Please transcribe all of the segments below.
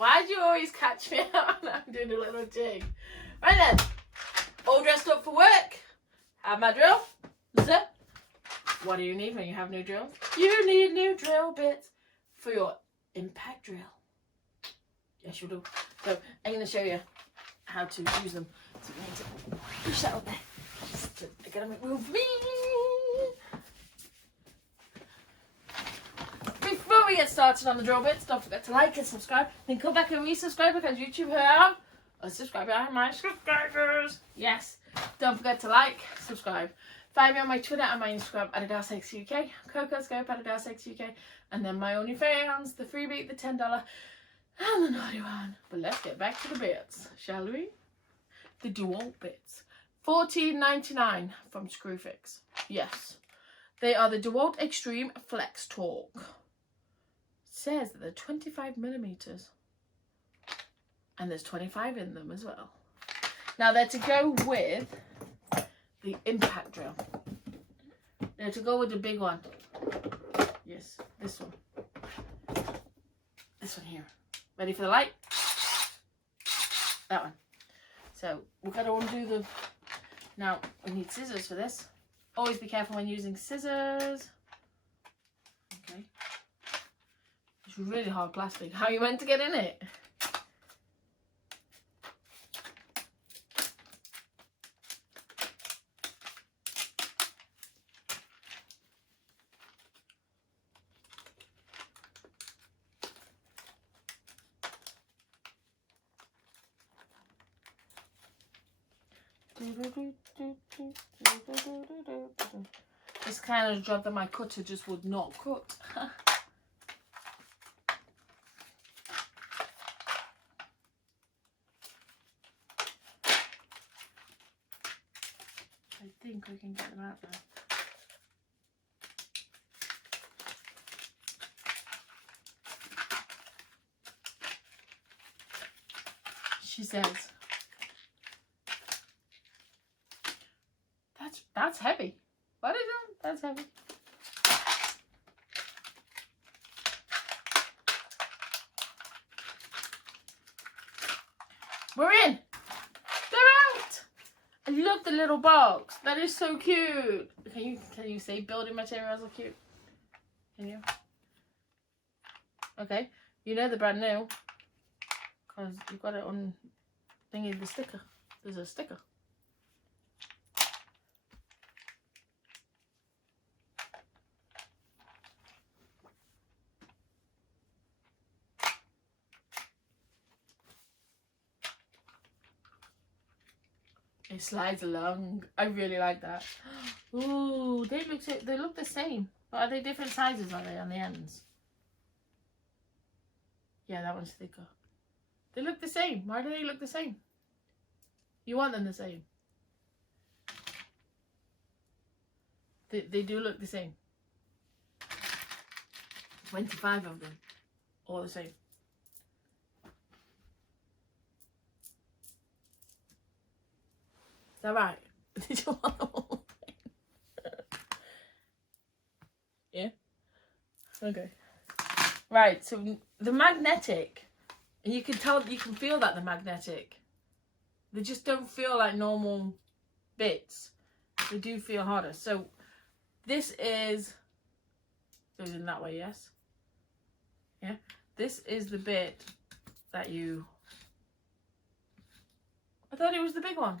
Why do you always catch me out when I'm doing a little jig? Right then, all dressed up for work. Have my drill. Zip. What do you need when you have new drills? You need new drill bits for your impact drill. Yes, you do. So I'm going to show you how to use them. So we need to push that up there. Just to get them move me. Before we get started on the drill bits, don't forget to like and subscribe. Then come back and resubscribe because YouTube have unsubscribe my subscribers. Yes. Don't forget to like, subscribe. Find me on my Twitter and my Instagram, Adelesexyuk, Cocoscope, Adelesexyuk, and then my OnlyFans, the freebie, the $10, and the naughty one. But let's get back to the bits, shall we? The Dewalt bits. $14.99 from Screwfix. Yes. They are the Dewalt Extreme Flex Torque. It says that they're 25 millimeters. And there's 25 in them as well. Now they're to go with the impact drill. They're to go with the big one. Yes, this one. This one here. Ready for the light? That one. So we've got to undo the... Now we need scissors for this. Always be careful when using scissors. Okay. It's really hard plastic. How are you meant to get in it? This kind of job that my cutter just would not cut. I think we can get them out now. She says, that's heavy. What is that? That's heavy. We're in. They're out. I love the little box. That is so cute. Can you say building materials are cute? Can you? Okay. You know they're brand new because you've got it on thingy the sticker. There's a sticker. It slides along. I really like that. Ooh, they look the same. But are they different sizes, are they, on the ends? Yeah, that one's thicker. They look the same. Why do they look the same? You want them the same. They do look the same. 25 of them. All the same. Is that right? Did you want the whole thing? Yeah? Okay. Right, so the magnetic, and you can tell, you can feel that they're magnetic. They just don't feel like normal bits. They do feel harder. So this is, goes in that way, yes? Yeah? This is the bit that you, I thought it was the big one.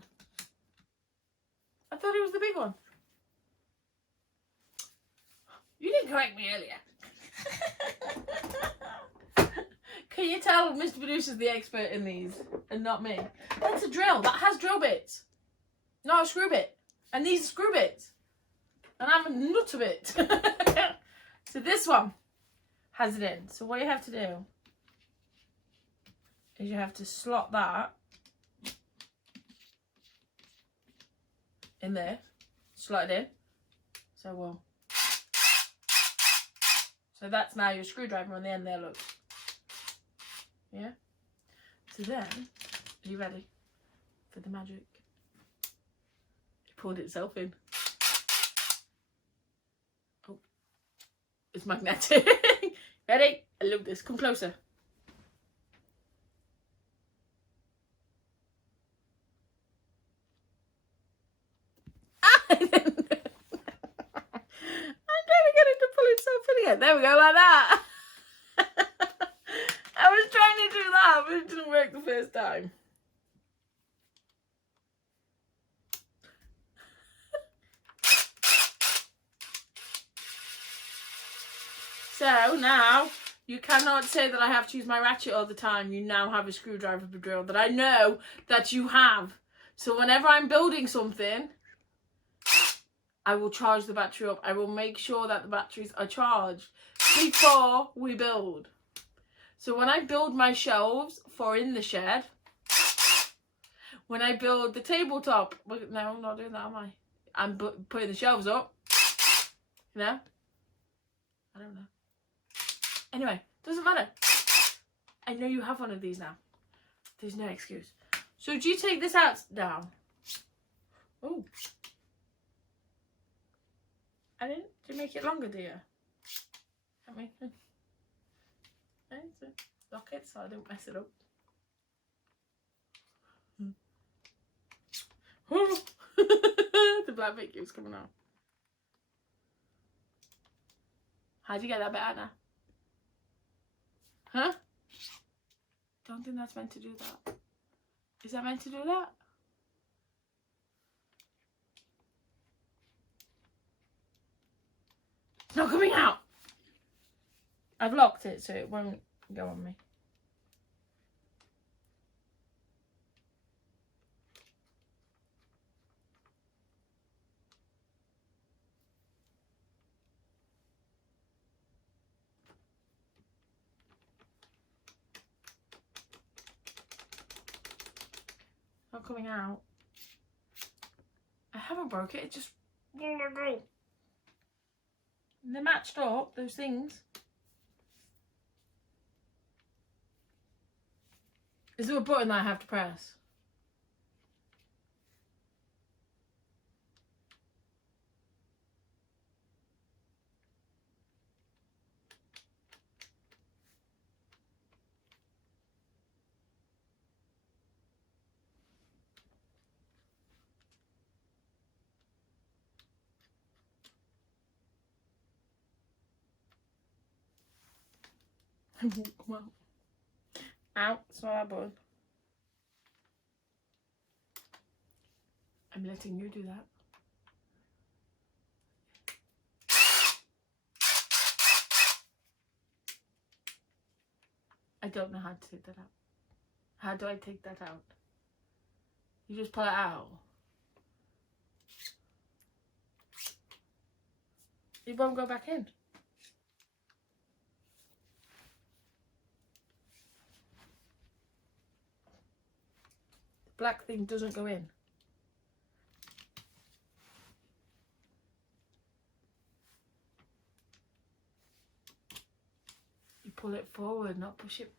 I thought it was the big one. You didn't correct me earlier. Can you tell Mr. Producer's the expert in these and not me? That's a drill. That has drill bits. Not a screw bit. And these are screw bits. And I'm a nut of it. So this one has it in. So what you have to do is you have to slot that in there, slot it in. So that's now your screwdriver on the end there, look. Yeah? So then, are you ready for the magic? It poured itself in. Oh, it's magnetic. Ready? I love this. Come closer. Okay, there we go, like that. I was trying to do that, but it didn't work the first time. So now, you cannot say that I have to use my ratchet all the time. You now have a screwdriver drill that I know that you have. So whenever I'm building something, I will charge the battery up. I will make sure that the batteries are charged before we build. So when I build my shelves for in the shed, when I build the tabletop, no, I'm not doing that, am I? I'm putting the shelves up. You know? I don't know. Anyway, doesn't matter. I know you have one of these now. There's no excuse. So do you take this out down? Oh. I didn't. Do you make it longer, do you? I mean, lock it so I don't mess it up. The black bit keeps coming out. How'd you get that bit out now? Huh? Don't think that's meant to do that. Is that meant to do that? It's not coming out. I've locked it so it won't go on me. Not coming out. I haven't broke it, it just won't let go. They're matched up, those things. Is there a button that I have to press? Come on. Ow, it's not that button. I'm letting you do that. I don't know how to take that out. How do I take that out? You just pull it out. It won't go back in. The black thing doesn't go in. You pull it forward, not push it.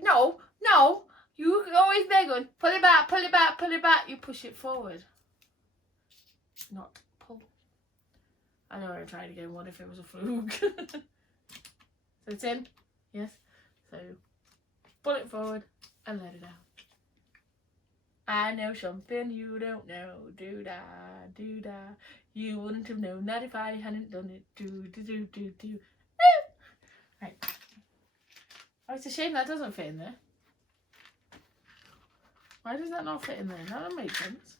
No, no. You always beg on. Pull it back, pull it back, pull it back. You push it forward. Not pull. I know I tried again. What if it was a fluke? So it's in. Yes. So pull it forward and let it out. I know something you don't know. Do-da, do-da. You wouldn't have known that if I hadn't done it. Do-do-do-do-do. Right. Oh, it's a shame that doesn't fit in there. Why does that not fit in there? That doesn't make sense.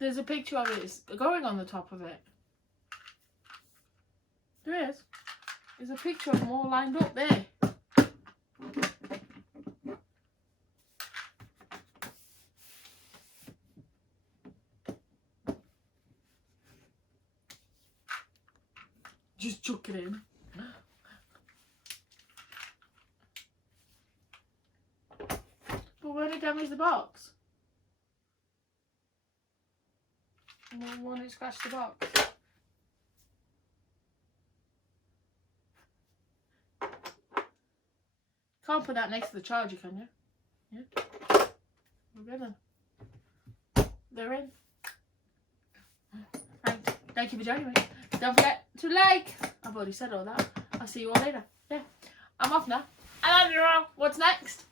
There's a picture of it going on the top of it. There is. There's a picture of them all lined up there. Just chuck it in. But where did it damage the box? One it scratched the box. Can't put that next to the charger, can you? Yeah. We're good then. They're in. Right. Thank you for joining me. Don't forget to like. I've already said all that. I'll see you all later. Yeah. I'm off now. I love you all. What's next?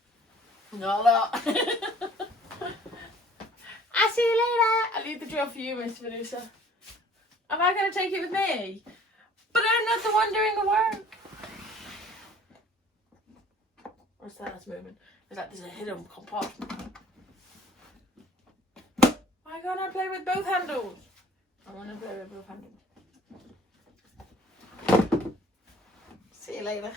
Not a lot. I'll see you later. I'll leave the job for you, Miss Venusa. Am I going to take it with me? But I'm not the one doing the work. What's that that's moving? It's like there's a hidden compartment. Why can't I play with both handles? I want to play with both handles. See you later.